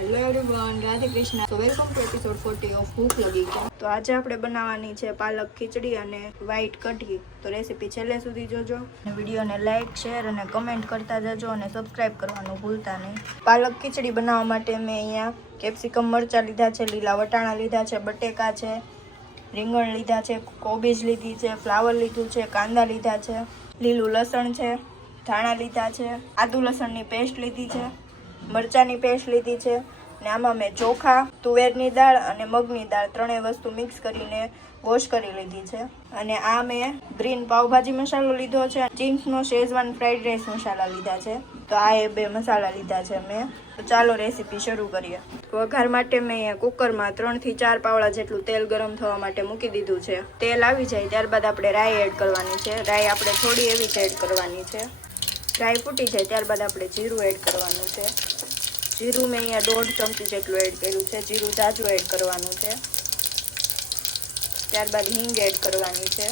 Hello everyone, Radhe Krishna. તો welcome to episode 40 of ભૂખ લગી ગયા. તો આજે આપણે બનાવવાની છે પાલક ખીચડી અને વ્હાઈટ કઢી. તો રેસીપી છેલ્લે સુધી જોજો. વિડીયોને લાઈક, શેર અને કમેન્ટ કરતા જજો અને સબસ્ક્રાઇબ કરવાનું ભૂલતા નહીં. પાલક ખીચડી બનાવવા માટે મેં અહીંયા કેપ્સિકમ મરચાં લીધા છે, લીલા વટાણા લીધા છે, બટેકા છે, રીંગણ લીધા છે, કોબીજ લીધી છે, ફ્લાવર લીધું છે, કાંદા લીધા છે, લીલું લસણ છે, ધાણા લીધા છે, આદુ લસણની પેસ્ટ લીધી છે, મરચાંની પેસ્ટ લીધી છે ને આમાં મેં ચોખા, તુવેરની દાળ અને મગની દાળ ત્રણેય વસ્તુ મિક્સ કરીને વોશ કરી લીધી છે. અને આ મેં ગ્રીન પાવભાજી મસાલો લીધો છે, ચિંગ્સનો શેઝવાન ફ્રાઈડ રાઈસ મસાલા લીધા છે. તો આ એ બે મસાલા લીધા છે મેં. તો ચાલો રેસીપી શરૂ કરીએ. વઘાર માટે મેં અહીંયા કુકરમાં 3 થી 4 પાવડા જેટલું તેલ ગરમ થવા માટે મૂકી દીધું છે. તેલ આવી જાય ત્યારબાદ આપણે રાઈ એડ કરવાની છે. રાઈ આપણે થોડી એવી જ એડ કરવાની છે. રાઈ ફૂટી જાય ત્યારબાદ આપણે જીરું એડ કરવાનું છે. જીરું મેં અહીંયા 1.5 ચમચી જેટલું એડ કર્યું છે. જીરું જાજુ એડ કરવાનું છે. ત્યારબાદ હિંગ એડ કરવાની છે.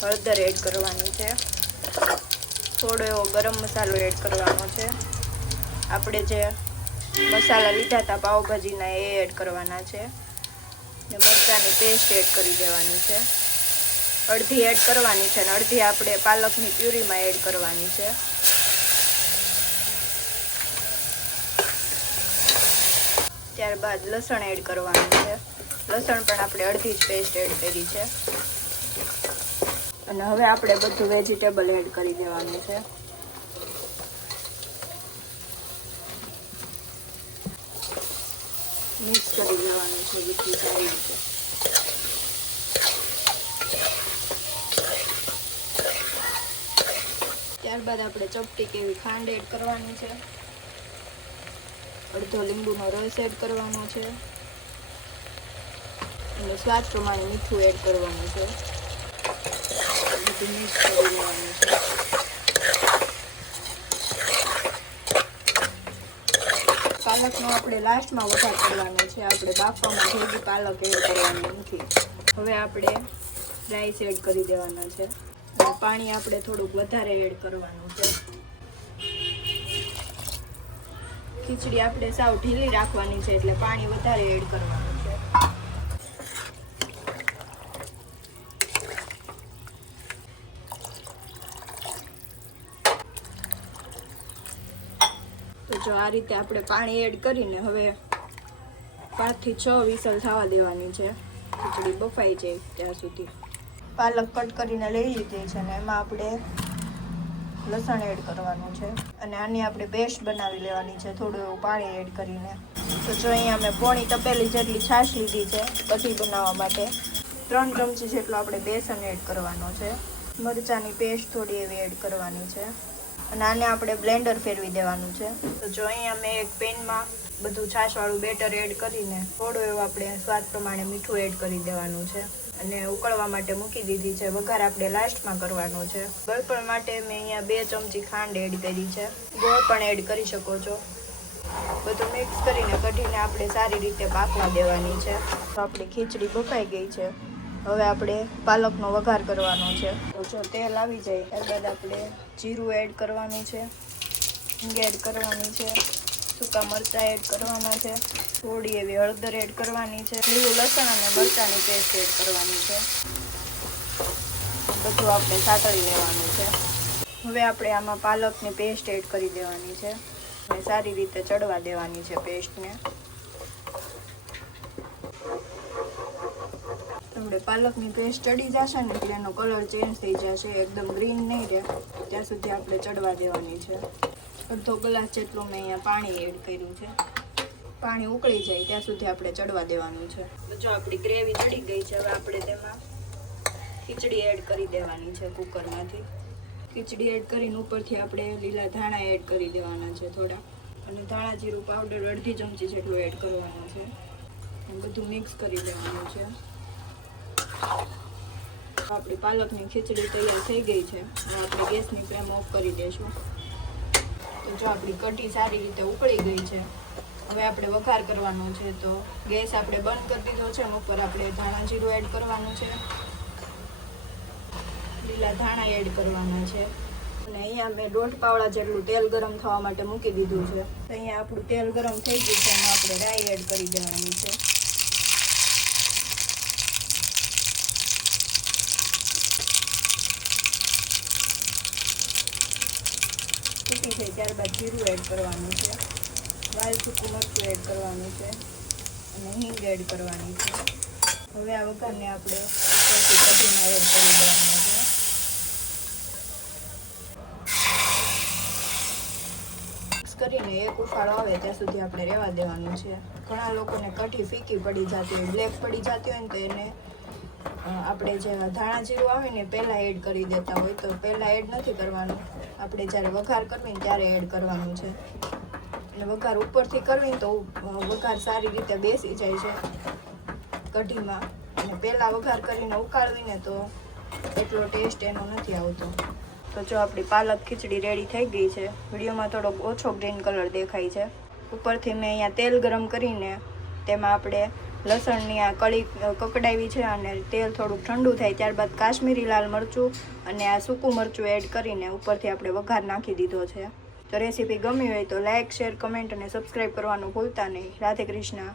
હળદર એડ કરવાની છે. થોડો એવો ગરમ મસાલો એડ કરવાનો છે. આપણે જે મસાલા લીધા હતા પાવભાજીના એ એડ કરવાના છે. ને મરચાંની પેસ્ટ એડ કરી દેવાની છે. અડધી એડ કરવાની છે અને અડધી આપણે પાલકની પ્યુરીમાં એડ કરવાની છે. ત્યારબાદ લસણ એડ કરવાનું છે. લસણ પણ આપણે અડધી જ પેસ્ટ એડ કરી છે. અને હવે આપણે બધું વેજીટેબલ એડ કરી દેવાનું છે. મિક્સ કરી દેવાનું છે બધું સારી રીતે. ત્યારબાદ આપણે ચપટી કેવી ખાંડ એડ કરવાની છે. અડધો લીંબુનો રસ એડ કરવાનો છે અને સ્વાદ પ્રમાણે મીઠું એડ કરવાનું છે. બધું મિક્સ કરી દેવાનું છે. પાલકનો આપણે લાસ્ટમાં વઘાર કરવાનો છે. આપણે બાફવામાં ભેગી પાલક એડ કરવાની નથી. હવે આપણે રાઈસ એડ કરી દેવાના છે. પાણી આપણે થોડુંક વધારે એડ કરવાનું છે. ખીચડી આપણે સાવ ઢીલી રાખવાની છે એટલે પાણી વધારે એડ કરવાનું છે. તો જો આ રીતે આપણે પાણી એડ કરીને હવે 5 થી 6 વિસલ થવા દેવાની છે. ખીચડી બફાઈ જાય ત્યાં સુધી. પાલક કટ કરીને લઈ લીધી છે અને એમાં આપણે લસણ એડ કરવાનું છે અને આની આપણે પેસ્ટ બનાવી લેવાની છે થોડું એવું પાણી એડ કરીને. તો જો અહીંયા મેં પોણી તપેલી જેટલી છાશ લીધી છે કઢી બનાવવા માટે. 3 ચમચી જેટલો આપણે બેસન એડ કરવાનો છે. મરચાંની પેસ્ટ થોડી એવી એડ કરવાની છે અને આને આપણે બ્લેન્ડર ફેરવી દેવાનું છે. તો જો અહીંયા મેં એક પેનમાં બધું છાશવાળું બેટર એડ કરીને થોડું એવું આપણે સ્વાદ પ્રમાણે મીઠું એડ કરી દેવાનું છે અને ઉકળવા માટે મૂકી દીધી છે. વઘાર આપણે લાસ્ટમાં કરવાનો છે. ગળપણ માટે મેં અહીંયા 2 ચમચી ખાંડ એડ કરી છે. ગોળ પણ એડ કરી શકો છો. બધું મિક્સ કરીને કઢીને આપણે સારી રીતે પાકવા દેવાની છે. તો આપણી ખીચડી બફાઈ ગઈ છે. હવે આપણે પાલકનો વઘાર કરવાનો છે. તો જો તેલ આવી જાય ત્યારબાદ આપણે જીરું એડ કરવાનું છે, હિંગ એડ કરવાની છે, સૂકા મરચાં એડ કરવાના છે, થોડી એવી હળદર એડ કરવાની છે, લીલું લસણ અને મરચાંની પેસ્ટ એડ કરવાની છે. બધું આપણે સાતળી લેવાનું છે. હવે આપણે આમાં પાલકની પેસ્ટ એડ કરી દેવાની છે અને સારી રીતે ચડવા દેવાની છે પેસ્ટને. આપણે પાલકની પેસ્ટ ચડી જશે ને એટલે એનો કલર ચેન્જ થઈ જશે, એકદમ ગ્રીન નહીં રહે ત્યાં સુધી આપણે ચડવા દેવાની છે. અડધો ગ્લાસ જેટલું મેં અહીંયા પાણી એડ કર્યું છે. પાણી ઉકળી જાય ત્યાં સુધી આપણે ચડવા દેવાનું છે. જો આપણી ગ્રેવી ચડી ગઈ છે. હવે આપણે તેમાં ખીચડી એડ કરી દેવાની છે કુકરમાંથી. ખીચડી એડ કરીને ઉપરથી આપણે લીલા ધાણા એડ કરી દેવાના છે થોડા અને ધાણા જીરું પાવડર અડધી ચમચી જેટલું એડ કરવાનું છે. બધું મિક્સ કરી દેવાનું છે. આપણી પાલકની ખીચડી તૈયાર થઈ ગઈ છે. હવે આપણે ગેસની ફ્લેમ ઓફ કરી દઈશું. તો જો આપણી કઢી સારી રીતે ઉકળી ગઈ છે. હવે આપણે વઘાર કરવાનો છે. તો ગેસ આપણે બંધ કરી દીધો છે અને ઉપર આપણે ધાણા જીરું એડ કરવાનું છે, લીલા ધાણા એડ કરવાના છે, અને અહીંયા મેં 1.5 પાવડા જેટલું તેલ ગરમ થવા માટે મૂકી દીધું છે. તો અહીંયા આપણું તેલ ગરમ થઈ ગયું છે, એમાં આપણે રાઈ એડ કરી દેવાની છે. ફૂટી જાય ત્યારબાદ જીરું એડ કરવાનું છે, લાલ સૂકું મરચું એડ કરવાનું છે અને હિંગ એડ કરવાની છે. હવે આ વઘારને આપણે ઉપરથી કઢીમાં એડ કરી દેવાનું છે. કરીને એક ઉફાળો આવે ત્યાં સુધી આપણે રહેવા દેવાનું છે. ઘણા લોકોને કઢી ફીકી પડી જતી હોય, બ્લેક પડી જતી હોય ને, તો એને આપણે જે ધાણા જીરું આવે ને પહેલાં એડ કરી દેતા હોય, તો પહેલાં એડ નથી કરવાનું. આપણે જ્યારે વઘાર કરવી ને ત્યારે એડ કરવાનું છે. અને વઘાર ઉપરથી કરવી ને તો વઘાર સારી રીતે બેસી જાય છે કઢીમાં. અને પહેલાં વઘાર કરીને ઉકાળવીને તો એટલો ટેસ્ટ એનો નથી આવતો. તો જો આપણી પાલક ખીચડી રેડી થઈ ગઈ છે. વિડીયોમાં થોડોક ઓછો ગ્રીન કલર દેખાય છે. ઉપરથી મેં અહીંયા તેલ ગરમ કરીને તેમાં આપણે લસણની આ કળી કકડાવી છે અને તેલ થોડુંક ઠંડુ થાય ત્યારબાદ કાશ્મીરી લાલ મરચું અને આ સૂકું મરચું એડ કરીને ઉપરથી આપણે વઘાર નાખી દીધો છે. તો રેસીપી ગમી હોય તો લાઇક, શેર, કમેન્ટ અને સબસ્ક્રાઈબ કરવાનું ભૂલતા નહીં. રાધે કૃષ્ણ.